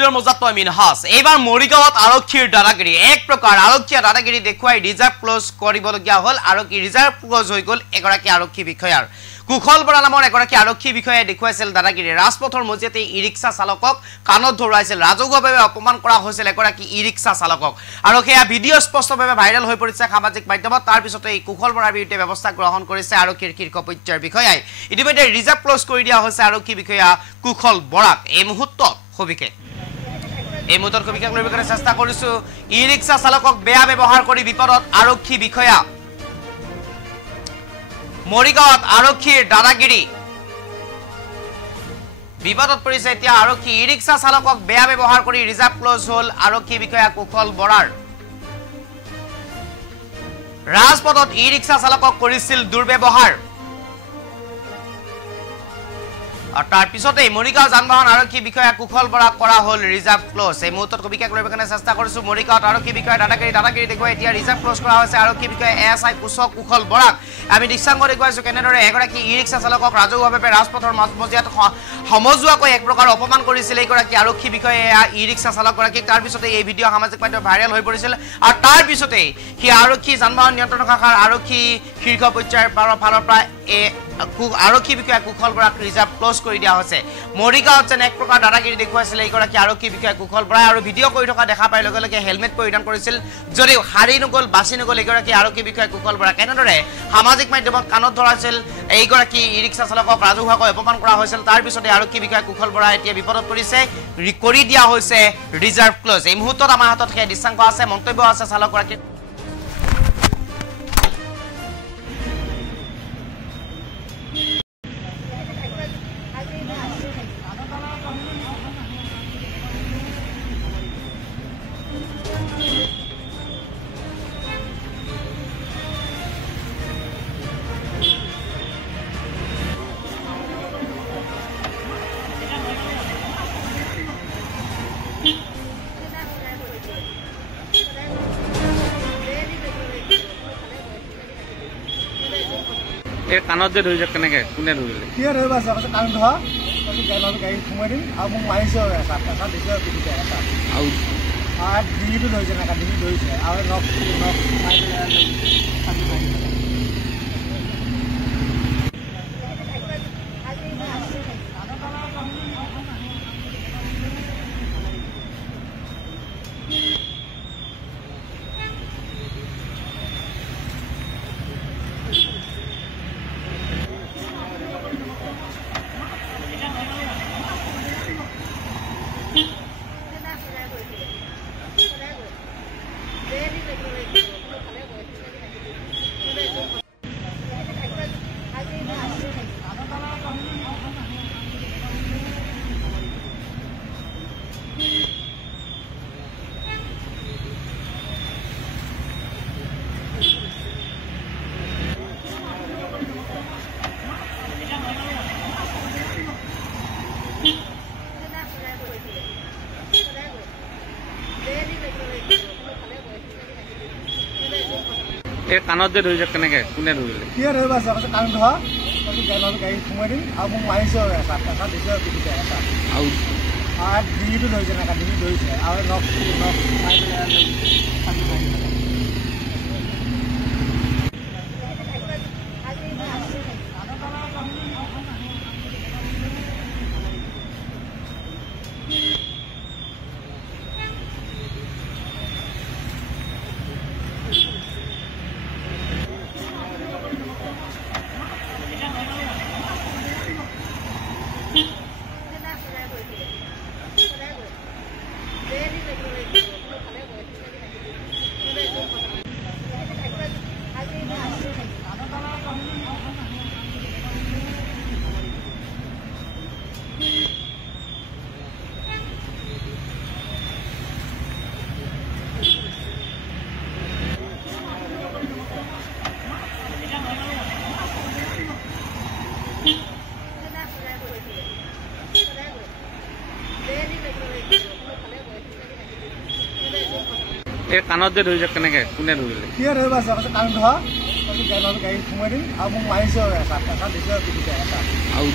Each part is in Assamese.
ষ্টুডিঅ'ৰ মজাত মই মিনহাছ এইবাৰ মৰিগাঁৱত আৰক্ষীৰ দাদাগিৰি এক প্ৰকাৰ আৰক্ষীয়ে দাদাগিৰি দেখুৱাই ৰিজাৰ্ভ ক্লোজ কৰিবলগীয়া হ'ল আৰু কি ৰিজাৰ্ভ ক্লোজ হৈ গ'ল এগৰাকী আৰক্ষী বিষয়াৰ কুশল বৰা নামৰ এগৰাকী আৰক্ষী বিষয়াই দেখুৱাইছিল দাদাগিৰি ৰাজপথৰ মজিয়াতে ই ৰিক্সা চালকক কাণত ধৰুৱাইছিল ৰাজহুৱাভাৱে অপমান কৰা হৈছিল এগৰাকী ই ৰিক্সা চালকক আৰু সেয়া ভিডিঅ' স্পষ্টভাৱে ভাইৰেল হৈ পৰিছে সামাজিক মাধ্যমত তাৰ পিছতে এই কুশল বৰাৰ বিৰুদ্ধে ব্যৱস্থা গ্ৰহণ কৰিছে আৰক্ষীৰ শীৰ্ষ পৰ্যায়ৰ বিষয়াই ইতিমধ্যে ৰিজাৰ্ভ ক্লোজ কৰি দিয়া হৈছে আৰক্ষী বিষয়া কুশল বৰাক এই মুহূৰ্তত সবিশেষ এই মুহূৰ্তত সবিশেষ লৈ বিকাৰে চেষ্টা কৰিছো ই ৰিক্সা চালকক বেয়া ব্যৱহাৰ কৰি বিপদত আৰক্ষী বিষয়া মৰিগাঁৱত আৰক্ষীৰ দাদাগিৰি বিপদত পৰিছে এতিয়া আৰক্ষী ই ৰিক্সা চালকক বেয়া ব্যৱহাৰ কৰি ৰিজাৰ্ভ ক্লোজ হ'ল আৰক্ষী বিষয়া কুশল বৰাৰ ৰাজপথত ই ৰিক্সা চালকক কৰিছিল দুৰ্ব্যৱহাৰ আৰু তাৰ পিছতে মৰিগাঁও যান-বাহন আৰক্ষী বিষয়া কুশল বৰাক কৰা হ'ল ৰিজাৰ্ভ ক্লোজ এই মুহূৰ্তত কবিকা কৰিব কাৰণে চেষ্টা কৰিছো মৰিগাঁৱত আৰক্ষী বিষয়া দাদাগিৰি দেখুৱাই এতিয়া ৰিজাৰ্ভ ক্লোজ কৰা হৈছে আৰক্ষী বিষয়া এএছআই কুশল বৰাক আমি দৃশ্যাংগ দেখুৱাইছো কেনেদৰে এগৰাকী ই ৰিক্সা চালকক ৰাজহুৱাভাৱে ৰাজপথৰ মজিয়াত সমজুৱাকৈ এক প্ৰকাৰ অপমান কৰিছিল এইগৰাকী আৰক্ষী বিষয়া ই ৰিক্সা চালকগৰাকীক তাৰ পিছতে এই ভিডিঅ' সামাজিক মাধ্যমত ভাইৰেল হৈ পৰিছিল আৰু তাৰ পিছতে সি আৰক্ষী যান-বাহন নিয়ন্ত্ৰণ শাখাৰ আৰক্ষী শীৰ্ষ পৰ্যায়ৰ ফালৰ পৰা আৰক্ষী বিষয়া কুশল বৰাক ৰিজাৰ্ভ ক্লোজ কৰি দিয়া হৈছে মৰিগাঁৱত যেন এক প্ৰকাৰ দাদাগিৰি দেখুৱাইছিল এইগৰাকী আৰক্ষী বিষয়া কুশল বৰাই আৰু ভিডিঅ' কৰি থকা দেখা পাই লগে লগে হেলমেট পৰিধান কৰিছিল যদিও হাৰি নগ'ল বাচি নগ'ল এইগৰাকী আৰক্ষী বিষয়া কুশল বৰা কেনেদৰে সামাজিক মাধ্যমত কাণত ধৰাইছিল এইগৰাকী ই ৰিক্সা চালকক ৰাজহুৱাকৈ অপমান কৰা হৈছিল তাৰ পিছতে আৰক্ষী বিষয়া কুশল বৰা এতিয়া বিপদত পৰিছে কৰি দিয়া হৈছে ৰিজাৰ্ভ ক্লোজ এই মুহূৰ্তত আমাৰ হাতত সেই দৃশ্যাংক আছে মন্তব্য আছে চালকগৰাকীৰ এই কাণত যে ধৰিছে কেনেকে কোনে ধৰিলে কি ধৰিবা আছে কাণ ধৰা গাড়ী সোমাই দিম আৰু মোক মাৰিছে এটা দিছে পিঠিতে এটা আৰু ডিঙিটো ধৰিছে নাকা ডিঙি ধৰিছে আৰু নখ মাৰি এই কাণত যে ধৰিছে কেনেকে কোনে ধৰিলে কি ধৰিবা আছে কাণ ধৰা গাড়ী সোমাই দিম আৰু মোক মাৰিছে এটা দিছে পিঠিতে এটা আৰু ডিঙিটো ধৰিছে নাকা ডিঙি ধৰিছে আৰু নখ মাৰি এই কাণত যে ধৰিছে কেনেকে কোনে ধৰিলে কি ধৰিবা আছে কাণ ধৰা গাড়ী সোমাই দিম আৰু মোক মাৰিছে এটা দিছে পিঠিতে এটা আৰু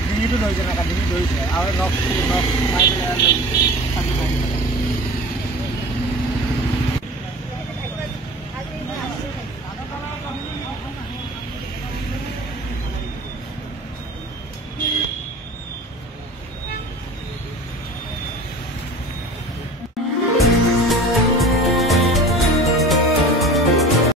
ডিঙিটো ধৰিছে নাকা ডিঙি ধৰিছে আৰু নখ মাৰি